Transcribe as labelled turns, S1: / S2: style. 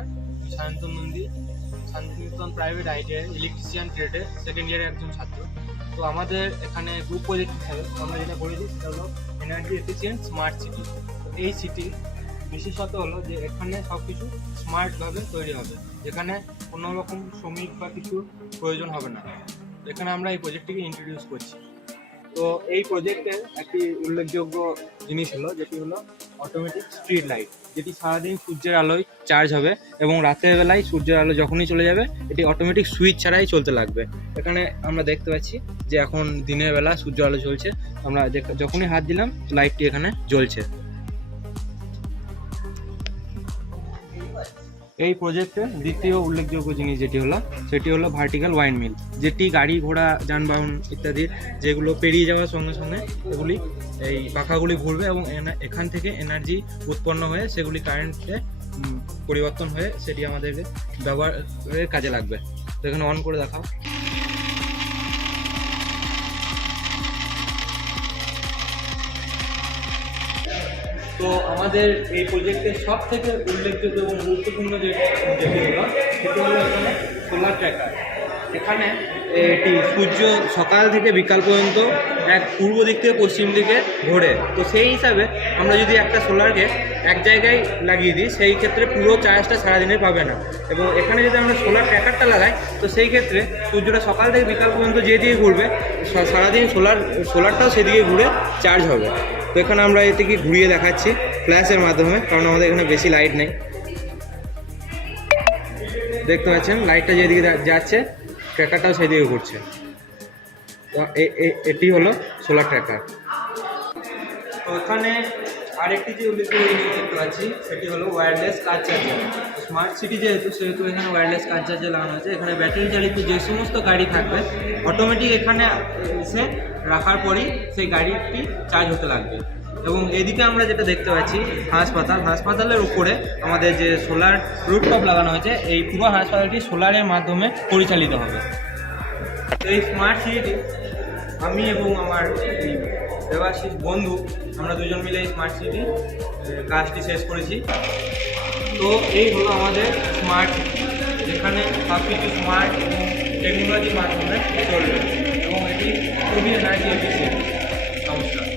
S1: আমি Sayantan Nandi. Santiniketan private ITI electrician ট্রেডে second ইয়ারের একজন ছাত্র। তো আমাদের এখানে গ্রুপ প্রজেক্ট হিসাবে আমরা যেটা করেছি সেটা হলো এনার্জি এফিসিয়েন্ট স্মার্ট সিটি এই সিটি বিশেষত হলো যে এখানে সব কিছু স্মার্টভাবে তৈরি হবে। যেখানে কোনো রকম শ্রমিক বা কিছু প্রয়োজন হবে না। এখানে আমরা এই প্রজেক্টটিকে ইন্ট্রোডিউস করছি। তো এই প্রজেক্টের একটি উল্লেখযোগ্য জিনিস হলো, যেটি হলো অটোমেটিক স্ট্রিট লাইট যেটি সারাদিন সূর্যের আলোয় চার্জ হবে এবং রাতের বেলায় সূর্যের আলো যখনই চলে যাবে, এটি অটোমেটিক সুইচ ছাড়াই চলতে লাগবে। এখানে আমরা দেখতে পাচ্ছি যে এখন দিনের বেলা সূর্য আলো চলছে আমরা যখনই হাত দিলাম লাইটটি এখানে জ্বলছে। এই প্রজেক্টের দ্বিতীয় উল্লেখযোগ্য জিনিস যেটি হলো, সেটি হলো ভার্টিক্যাল ওয়াইন মিল যেটি গাড়ি ঘোড়া, যানবাহন ইত্যাদি যেগুলো পেরিয়ে যাওয়ার সঙ্গে সঙ্গে এগুলি এই পাখাগুলি ঘুরবে এবং এখান থেকে এনার্জি উৎপন্ন হয়ে সেগুলি কারেন্টে পরিবর্তন হয়ে সেটি আমাদের ব্যবহারের কাজে লাগবে। তো এখানে অন করে দেখাও। তো আমাদের এই প্রজেক্টের সব থেকে উল্লেখযোগ্য এবং গুরুত্বপূর্ণ যে যেটি হলো, সেটি হলো এখানে সোলার ট্র্যাকার এখানে এটি সূর্য সকাল থেকে বিকাল পর্যন্ত এক পূর্ব দিক থেকে পশ্চিম দিকে ঘোরে। তো সেই হিসাবে আমরা যদি একটা সোলারকে এক জায়গায় লাগিয়ে দিই, সেই ক্ষেত্রে পুরো চার্জটা সারাদিনে পাবে না। এবং এখানে যদি আমরা সোলার ট্র্যাকারটা লাগাই, তো সেই ক্ষেত্রে সূর্যটা সকাল থেকে বিকাল পর্যন্ত যেদিকে ঘুরবে সারাদিন সোলার সোলারটাও সেদিকে ঘুরে চার্জ হবে। তো এখানে আমরা এটিকে ঘুরিয়ে দেখাচ্ছি ফ্ল্যাশের মাধ্যমে, কারণ আমাদের এখানে বেশি লাইট নেই। দেখতে পাচ্ছেন লাইটটা যেদিকে যাচ্ছে ট্র্যাকারটাও সেদিকে ঘুরছে। এটি হলো সোলার ট্র্যাকার ওখানে আরেকটি যে উল্লেখযোগ্য জিনিস দেখতে পাচ্ছি, সেটি হলো wireless car charger smart city যেহেতু, সেহেতু এখানে ওয়্যারলেস কার চার্জার লাগানো হয়েছে এখানে ব্যাটারি চালিত যে সমস্ত গাড়ি থাকবে অটোমেটিক এখানে এসে রাখার পরেই সেই গাড়িটি চার্জ হতে লাগবে। এবং এদিকে আমরা যেটা দেখতে পাচ্ছি, হাসপাতাল। হাসপাতালের উপরে আমাদের যে সোলার রুটটপ লাগানো হয়েছে, এই পুরো হাসপাতালটি সোলারের মাধ্যমে পরিচালিত হবে। এই স্মার্ট সিটি আমি এবং আমার দেবাশিস বন্ধু, আমরা দুজন মিলে স্মার্ট সিটি কাজটি শেষ করেছি। তো এই হলো আমাদের স্মার্ট যেখানে সব কিছু স্মার্ট এবং টেকনোলজির মাধ্যমে চলবে এবং এটি খুবই এনার্জি এফিসিয়েন্ট নমস্কার।